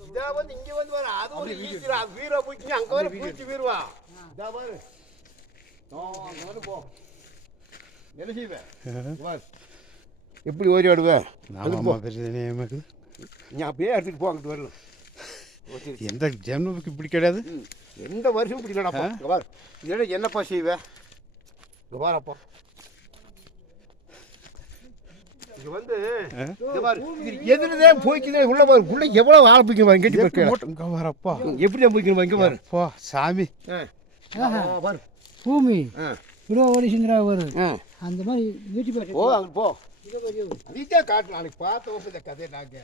இதா வந்து இங்க வந்து அது ஒரு ஈக்கிற வீர பூச்சி அங்க வர பூச்சி வீருவா இதா பாரு ஆ, அங்க வந்து போ என்ன செய்வேன் பாரு எப்படி ஓடி ஆடுவேன் நமக்கு நீ அப்படியே எடுத்துட்டு போ அங்கிட்டு வரலாம் ஓகே. எந்த ஜென்மத்துக்கு இப்படி கிடையாது. எந்த வருஷம் இப்படி இதோட என்னப்பா செய்வேன் பாருப்பா வந்து எதுலதான் போய்க்குதே உள்ள பாரு உள்ள எவ்வளவு ஆள் போய்க்கணும் பாரு கெட்டி பாரு. இங்கே வரப்பா எப்படி தான் போய்க்கணும் இங்க பாரு. அப்பா சாமி. பாரு. பூமி. ஆ. இவ்வளோ வலிசுங்கிறா வரும் ஆ. அந்த மாதிரி வீட்டு பாட்டு. போ அங்க போ. நீதான் காட்டு நாளைக்கு பார்த்த வருஷம் இந்த கதையை நாங்க.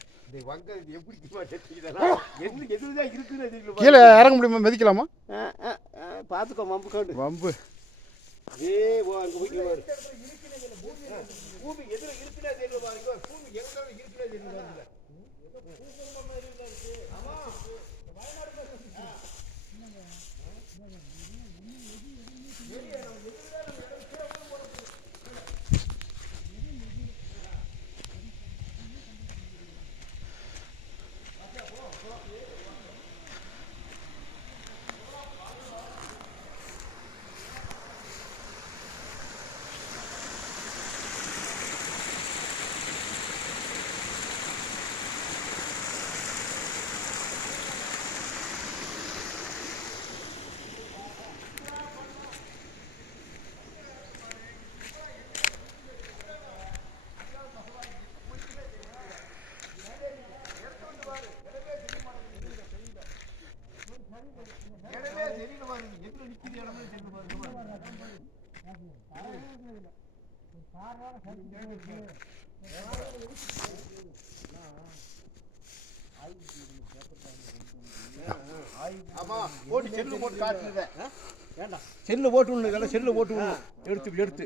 கீழே இறங்க முடியுமா மிதிக்கலாமா? ஆ, ஆ, ஆ, பார்த்துக்கோ மம்பு காண்டு வம்பு. ஏ போ அங்க ஆ, பூமி எதுல இருக்குன்னே தெரியல பாருங்க போட்டு செல்லு போட்டு காட்டுறத வேண்டாம். செல்லு போட்டு விடணும் செல்லு போட்டு விடணும் எடுத்து எடுத்து.